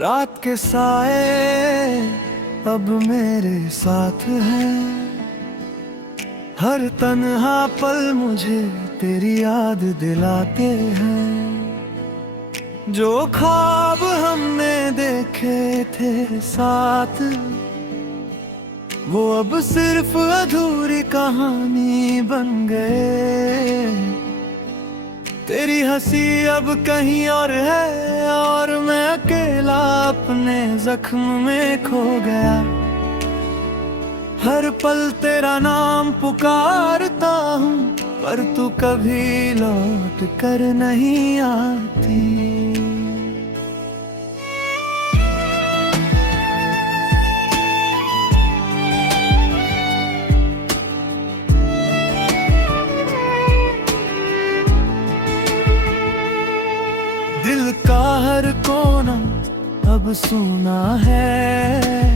रात के साए अब मेरे साथ हैं, हर तन्हा पल मुझे तेरी याद दिलाते हैं। जो ख्वाब हमने देखे थे साथ, वो अब सिर्फ अधूरी कहानी बन गए। तेरी हंसी अब कहीं और है और मैं अकेला अपने जख्म में खो गया। हर पल तेरा नाम पुकारता हूँ, पर तू कभी लौट कर नहीं आती। दिल का हर कोना अब सूना है,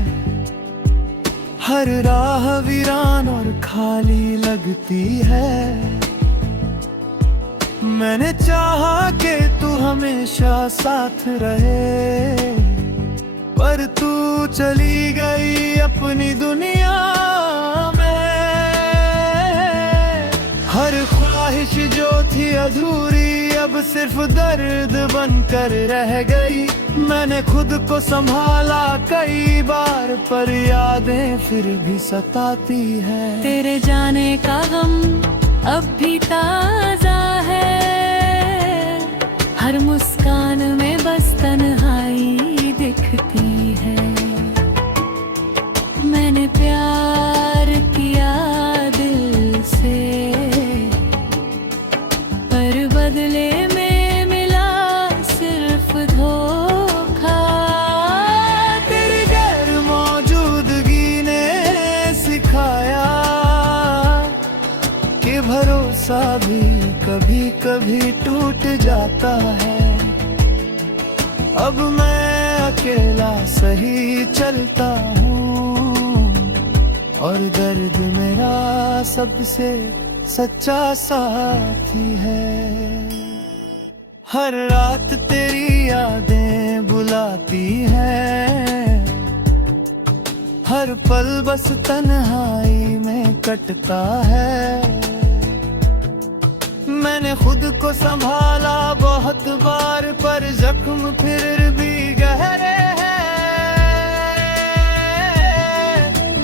हर राह वीरान और खाली लगती है। मैंने चाहा कि तू हमेशा साथ रहे, पर तू चली गई अपनी दुनिया में। हर ख्वाहिश जो थी अधूरी अब सिर्फ दर्द बनकर रह गई। मैंने खुद को संभाला कई बार, पर यादें फिर भी सताती है। तेरे जाने का गम अब भी ताजा है, हर मुस्कान में बस तन्हाई दिखती है। मैंने प्यार किया दिल से, पर बदले में मिला सिर्फ धोखा। तेरी गैर मौजूदगी ने सिखाया कि भरोसा भी कभी कभी टूट जाता है। अब मैं अकेला सही चलता हूँ, और दर्द मेरा सबसे सच्चा साथी है। हर रात तेरी यादें बुलाती हैं, हर पल बस तन्हाई में कटता है। मैंने खुद को संभाला बहुत बार, पर जख्म फिर भी गहरे हैं।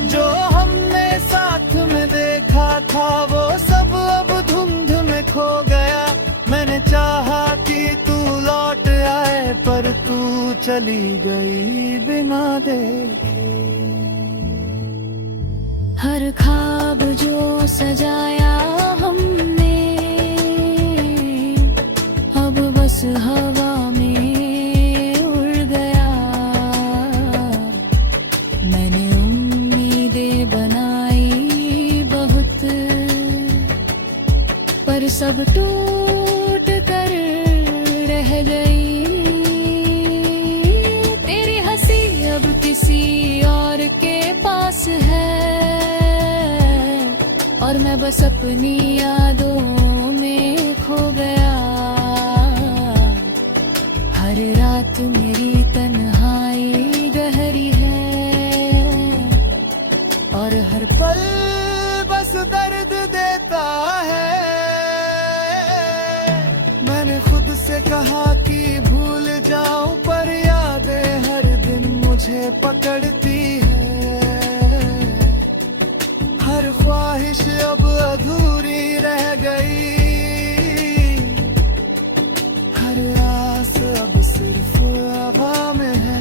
जो हमने साथ में देखा था वो सब अब धुंध में खो गया। मैंने चाहा कि तू लौट आए, पर तू चली गई बिना देखे। हर ख्वाब जो सजाया हमने अब बस हवा में उड़ गया। मैंने उम्मीदें बनाई बहुत, पर सब टूट कर रह गई। तेरी हंसी अब किसी और के पास है, और मैं बस अपनी यादों में खो गया। हर रात मेरी तन्हाई गहरी है, और हर पल बस दर्द देता है। मैंने खुद से कहा कि भूल जाऊं, पर यादें हर दिन मुझे पकड़ती है। हर ख्वाहिश अब अधूरी रह गई, हर आस अब सिर्फ हवा में है।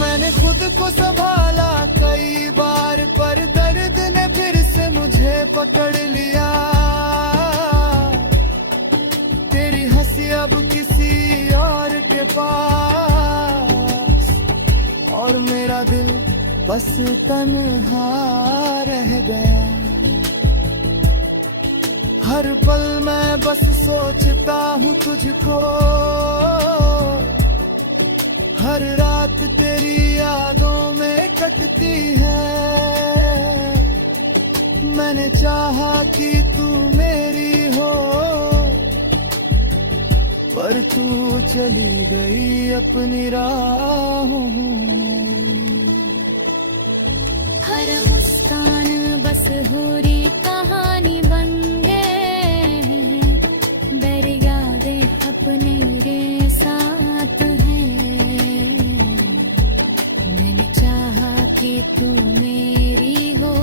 मैंने खुद को संभाला कई बार, पर दर्द ने फिर से मुझे पकड़ लिया। तेरी हंसी अब किसी और के पास, और मेरा दिल बस तन्हा रह गया। हर पल मैं बस सोचता हूँ तुझको, हर रात तेरी यादों में कटती है। मैंने चाहा कि तू मेरी हो, पर तू चली गई अपनी राहों में। हर मुस्कान बस होरी कहानी बन गए, दरियादे अपने रे साथ हैं। मैंने चाहा कि तू मेरी हो,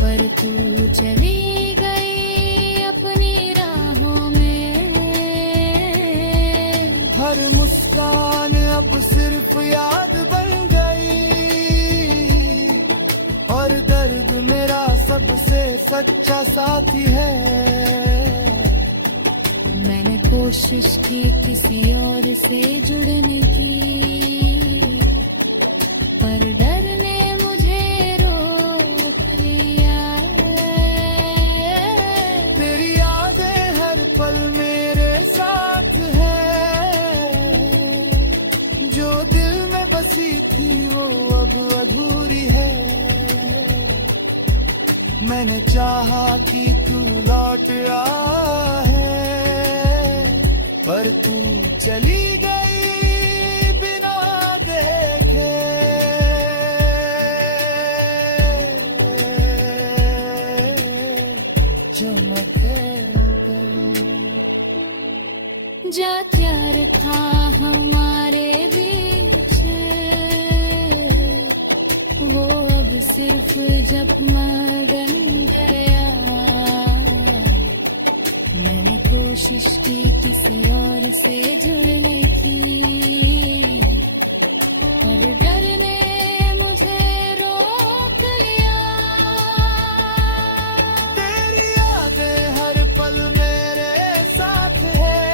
पर तू चली गई अपनी राहों में। हर मुस्कान अब सिर्फ याद बन गई, और दर्द मेरा सबसे सच्चा साथी है। मैंने कोशिश की किसी और से जुड़ने की, पर डर ने मुझे रोक लिया। तेरी यादें हर पल मेरे साथ है, जो दिल में बसी थी वो अब अधूरी है। मैंने चाहा कि तू लौट आए, पर तू चली गई बिना देखे। जो मैं जा प्यार था हमारे बीच, वो अब सिर्फ जख्म बन गया। मैंने कोशिश की किसी और से जुड़ने की, पर डर ने मुझे रोक लिया। तेरी यादें हर पल मेरे साथ है,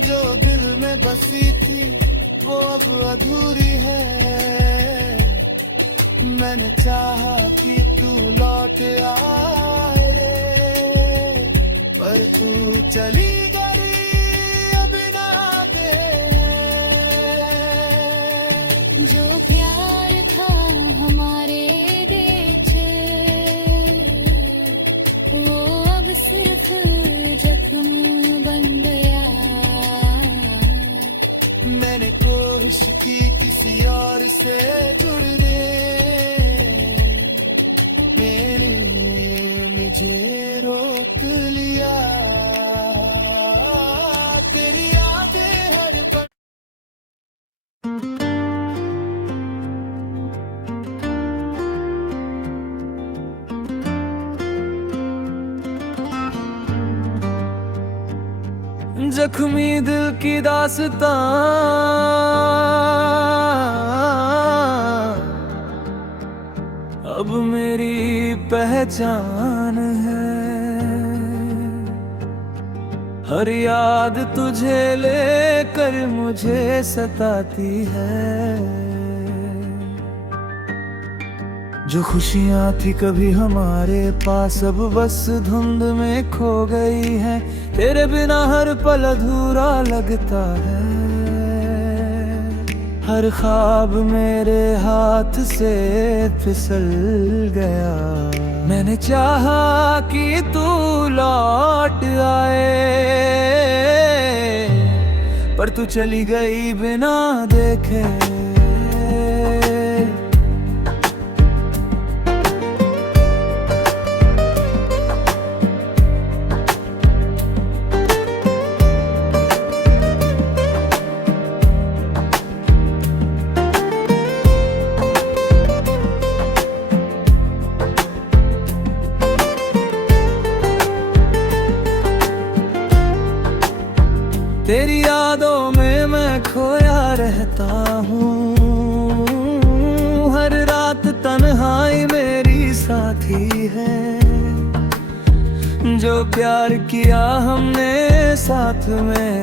जो दिल में बसी थी वो अब अधूरी है। मैंने चाहा कि तू लौट आए, पर तू चली गई बिना देखे। जो प्यार था हमारे बीच, वो अब सिर्फ जख्म बन गया। मैंने कोशिश की किसी और से जुड़ने, मैंने मुझे रोक लिया। तेरी यादें हर पल जख्मी दिल की दास्तां अब मेरी पहचान है। हर याद तुझे लेकर मुझे सताती है। जो खुशियाँ थी कभी हमारे पास अब बस धुंध में खो गई है। तेरे बिना हर पल अधूरा लगता है। हर ख्वाब मेरे हाथ से फिसल गया। मैंने चाहा कि तू लौट आए, पर तू चली गई बिना देखे। तेरी यादों में मैं खोया रहता हूँ। हर रात तन्हाई मेरी साथी है। जो प्यार किया हमने साथ में,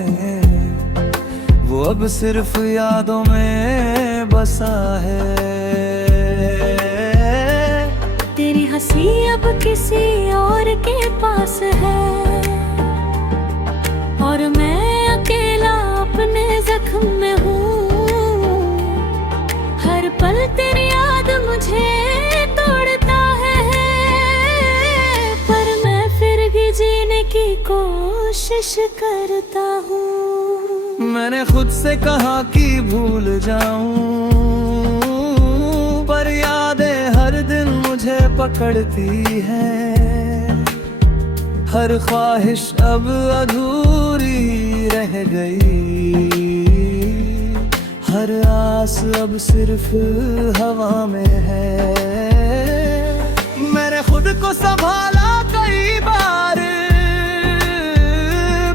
वो अब सिर्फ यादों में बसा है। तेरी हंसी अब किसी और के पास है, और मैं अकेला अपने जख्म में हूँ। हर पल तेरी याद मुझे तोड़ता है, पर मैं फिर भी जीने की कोशिश कोशिश करता हूँ। मैंने खुद से कहा कि भूल जाऊं, पर यादें हर दिन मुझे पकड़ती हैं। हर ख्वाहिश अब अधूरी रह गई, हर आस अब सिर्फ हवा में है। मैंने खुद को संभाला कई बार,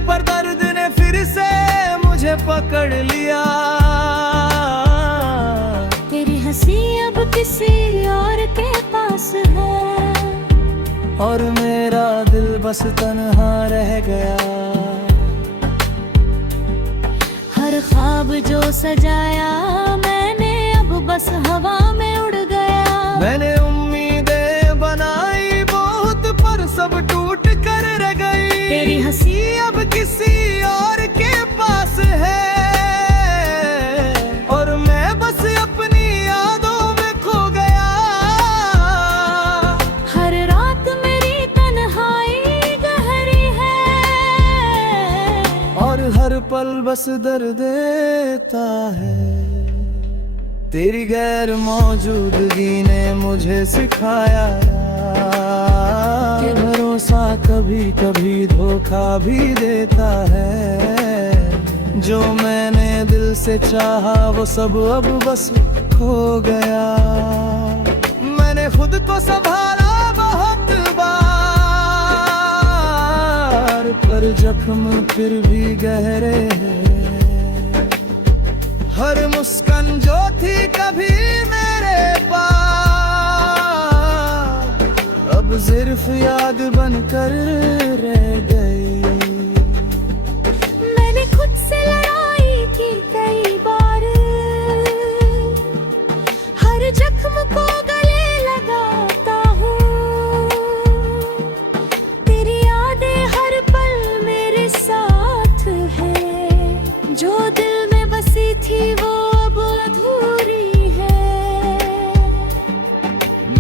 पर दर्द ने फिर से मुझे पकड़ लिया। तेरी हंसी अब किसी और के पास है, और मेरा दिल बस तन्हा रह गया। हर ख्वाब जो सजाया मैंने अब बस हवा में उड़ गया। मैंने उम्मीदें बनाई बहुत, पर सब टूट कर रह गई। तेरी हंसी अब किसी और के पास है, और मैं बस अपनी यादों में खो गया। हर रात मेरी तन्हाई गहरी है, और हर पल बस दर्द देता है। तेरी गैर मौजूदगी ने मुझे सिखाया कि भरोसा कभी कभी धोखा भी देता है। जो मैंने दिल से चाहा वो सब अब बस खो गया। मैंने खुद को संभाला बहुत बार, पर जख्म फिर भी गहरे हैं। हर मुस्कान जो थी कभी मेरे पास, अब सिर्फ याद बनकर रह गई। मैंने खुद से लड़ाई की कई बार, हर जख्म को गले लगाता हूँ। तेरी यादें हर पल मेरे साथ है, जो दिल में बसी थी वो अब अधूरी है।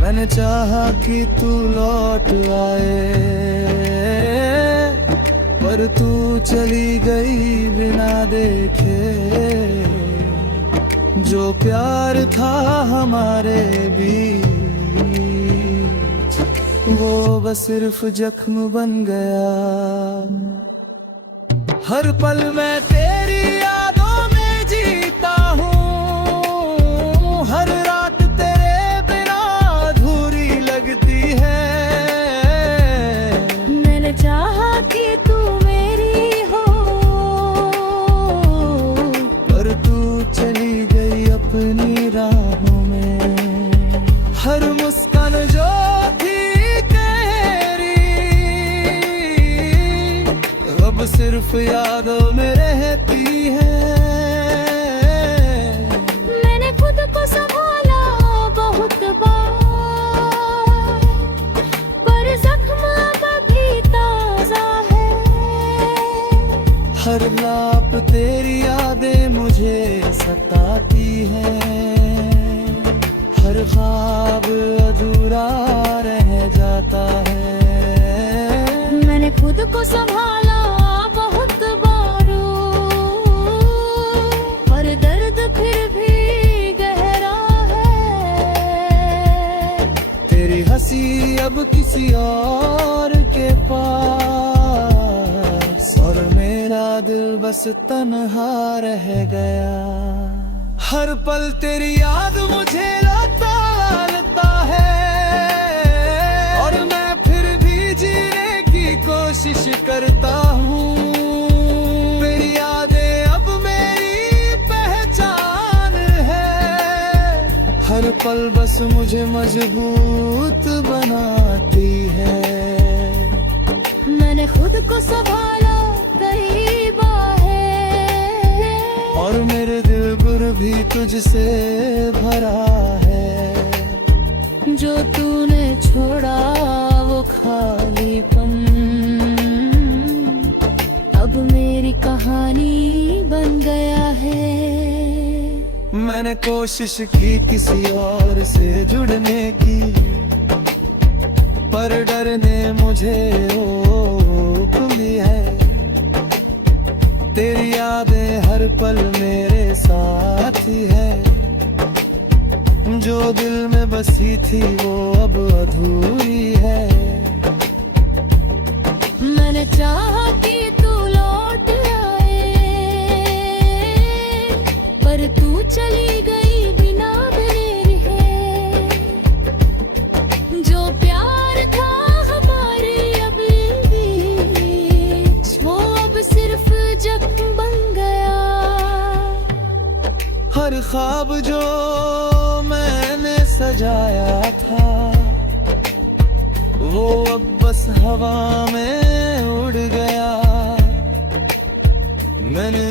मैंने चाहा कि तू लौट आए, पर तू चली गई बिना देखे। जो प्यार था हमारे बीच, वो बस सिर्फ जख्म बन गया। हर पल मैं तेरी यादों में जीता हूँ, हर रात तेरे बिना अधूरी लगती है। मैंने चाहा कि तू मेरी हो, पर तू चली गई अपनी राहों में। हर मुस्कान जो थी तेरी अब सिर्फ यादों में रहती है। मैंने खुद को संभाला बहुत बार, पर जख्म अब भी ताजा है। हर लाप तेरी यादें मुझे सताती हैं, हर ख्वाब अधूरा रह जाता है। मैंने खुद को संभाला बहुत बारों, पर दर्द फिर भी गहरा है। तेरी हंसी अब किसी और के पास, और मेरा दिल बस तन्हा रह गया। हर पल तेरी याद मुझे लाता है, और मैं फिर भी जीने की कोशिश करता हूँ। मेरी यादें अब मेरी पहचान है, हर पल बस मुझे मजबूत बनाती है। मैंने खुद को संभाला कई बार, और मेरे दिल गुर भी तुझसे भरा है। जो तूने छोड़ा वो खालीपन अब मेरी कहानी बन गया है। मैंने कोशिश की किसी और से जुड़ने की, पर डर ने मुझे रोक ली है। तेरी यादें हर पल मेरे साथ ही है, जो दिल में बसी थी वो अब अधूरी है। मैंने चाहा कि तू लौट आए, पर तू चली गई बिना मेरे रहे। जो प्यार था हमारे अब बीच, वो अब सिर्फ जख्म बन गया। हर ख्वाब जो मैंने सजाया था, वो अब बस हवा में उड़ गया। मैंने